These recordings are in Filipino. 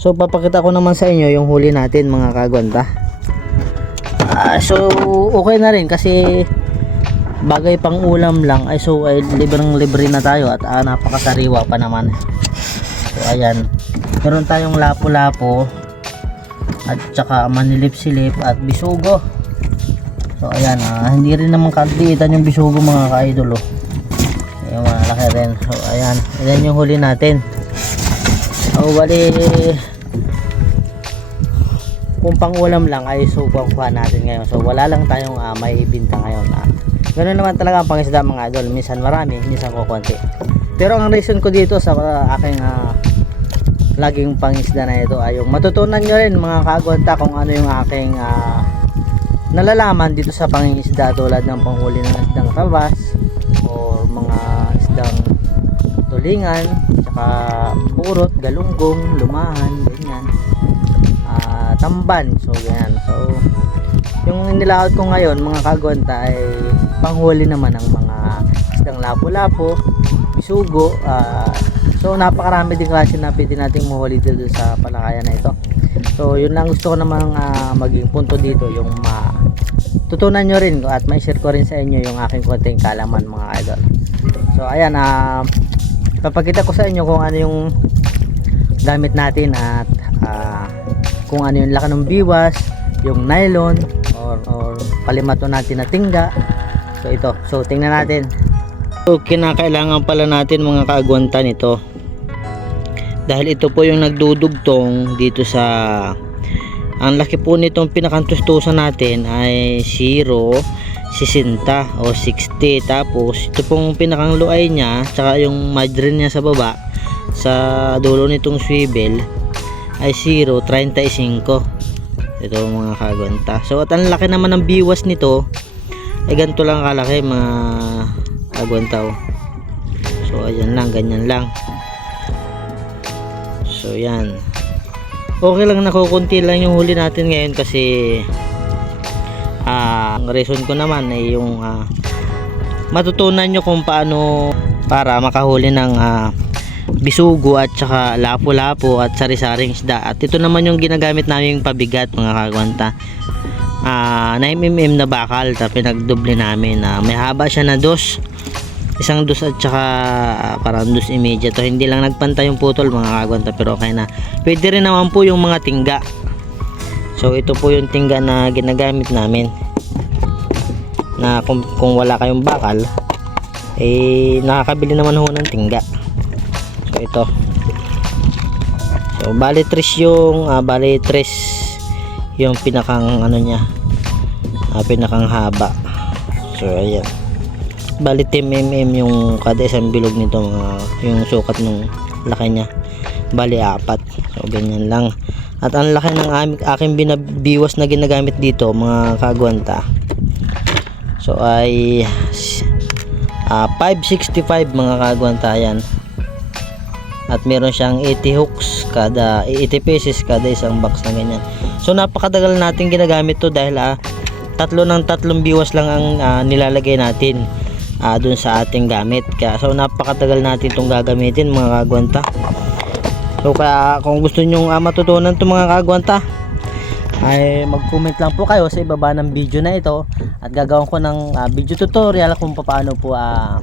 So papakita ko naman sa inyo yung huli natin mga kagwanta. Ah, so okay na rin kasi bagay pang ulam lang ay so ay libreng libre na tayo at ah, napakasariwa pa naman. So ayan. Meron tayong lapo-lapo at saka manilip-silip at bisugo. So ayan, ah, hindi rin naman kaliitan yung bisugo mga ka-idol oh. Yung malaki rin. So ayan, ayan yung huli natin. So bali kung pang ulam lang ay subang kuha natin ngayon. So wala lang tayong ah, may ibinta ngayon. Ah. Ganun naman talaga ang pangisda mga idol. Minsan marami, minsan kukunti. Pero ang reason ko dito sa ah, aking ah, laging pangisda na ito ay yung matutunan nyo rin mga kagwanta kung ano yung aking ah, nalalaman dito sa pangingisda tulad ng panghuli ng isdang tabas o mga isdang tulingan tsaka purot, galunggong, lumahan, ganyan. Ah, tamban. So ganyan. So yung nilaot ko ngayon mga kagwanta ay panghuli naman ng mga isdang lapo-lapo bisugo ah, so napakarami din klase na pwede nating mahuli dito sa palakayan na ito. So yun lang gusto ko namang ah, maging punto dito yung ma tutunan nyo rin at may share ko rin sa inyo yung aking konting kalaman mga idol. So ayan ah papakita ko sa inyo kung ano yung gamit natin at ah, kung ano yung laki ng biwas yung nylon or, or palimato natin na tingga. So ito. So tingnan natin. So kinakailangan pala natin mga kaagwanta nito. Dahil ito po yung nagdudugtong dito sa ang laki po nitong pinakantustusan natin ay 0 60 o 60 tapos ito pong pinakang luay niya tsaka yung margin niya sa baba sa dulo nitong swivel ay 0 35 ito mga kagwanta so at ang laki naman ng biwas nito ay ganito lang kalaki mga kagwanta oh. so ayan lang ganyan lang. So yan. Okay lang nakukunti lang yung huli natin ngayon kasi ang reason ko naman ay yung ah, matutunan nyo kung paano para makahuli ng ah, bisugo at saka lapo-lapo at sari-saring isda. At ito naman yung ginagamit namin pabigat mga kagwanta. Ah 9mm na bakal ta pinagdoble namin na may haba siya na dos. Isang dos at saka ah, parang dos imedya to. Hindi lang nagpantay yung putol mga kagwanta pero okay na. Pwede rin naman po yung mga tingga so ito po yung tingga na ginagamit namin. Na kung, kung wala kayong bakal eh nakakabili naman ho ng tingga. So ito. So bali tres yung ah, bali tres yung pinakang ano niya ah, pinakang haba. So ayan. Bali 10 mm yung kada isang bilog nito mga yung sukat ng laki niya. Bali apat. So ganyan lang at ang laki ng aking binabiwas na ginagamit dito mga kagwanta. So ay ah, 565 mga kagwanta yan. At meron siyang 80 hooks kada 80 pieces kada isang box na ganyan. So napakatagal natin ginagamit to dahil ah, tatlo ng tatlong biwas lang ang ah, nilalagay natin ah, dun sa ating gamit. Kaya so napakatagal natin itong gagamitin mga kagwanta so kaya kung gusto nyong ah, matutunan to mga kagwanta ay mag-comment lang po kayo sa ibaba ng video na ito at gagawin ko ng ah, video tutorial kung paano po ah,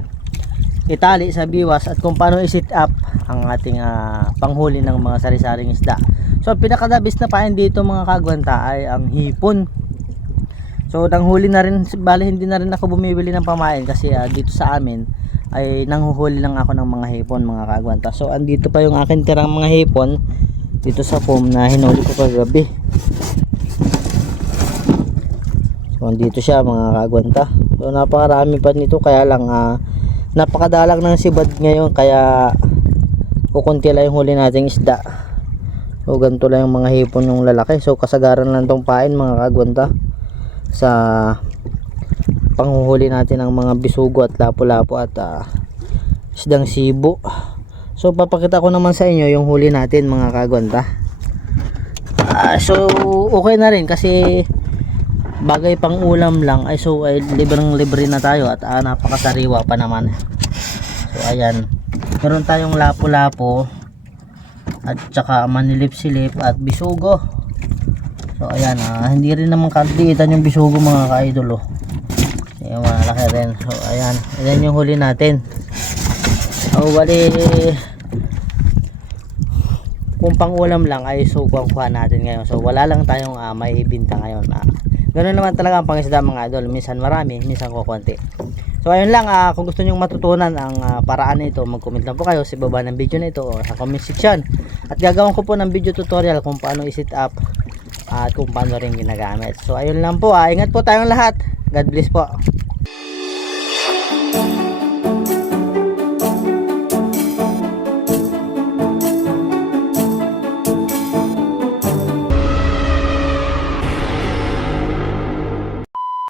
itali sa biwas at kung paano i-set up ang ating ah, panghuli ng mga sari-saring isda. So pinakadabis na pain dito mga kagwanta ay ang hipon. So nang huli na rin, bali hindi na rin ako bumibili ng pamain kasi ah, dito sa amin ay nanghuhuli lang ako ng mga hipon mga kagwanta. So andito pa yung akin tirang mga hipon dito sa foam na hinuli ko kagabi. So andito siya mga kagwanta. So napakarami pa nito kaya lang ah, napakadalang ng sibad ngayon kaya kukunti lang yung huli nating isda. So ganito lang yung mga hipon yung lalaki. So kasagaran lang tong pain mga kagwanta sa panghuhuli natin ng mga bisugo at lapo-lapo at ah, isdang sibo. So papakita ko naman sa inyo yung huli natin mga kagwanta. Ah, so okay na rin kasi bagay pang ulam lang ay so ay libreng libre na tayo at ah, napakasariwa pa naman. So ayan. Meron tayong lapo-lapo at saka manilip-silip at bisugo so ayan ah, hindi rin naman kaldiitan yung bisugo mga ka-idol oh. Yung malaki rin so ayan. Ayan yung huli natin. Oh bali kung pang ulam lang ay sukwang kuha natin ngayon. So wala lang tayong ah, may ibinta ngayon ah. ganun naman talaga ang pangisda mga idol. Minsan marami minsan kukunti. So ayun lang ah, kung gusto nyong matutunan ang ah, paraan nito mag comment lang po kayo sa baba ng video na ito o sa comment section. At gagawin ko po ng video tutorial kung paano i-set up at kung paano rin ginagamit. So ayun lang po ah. ingat po tayong lahat God bless po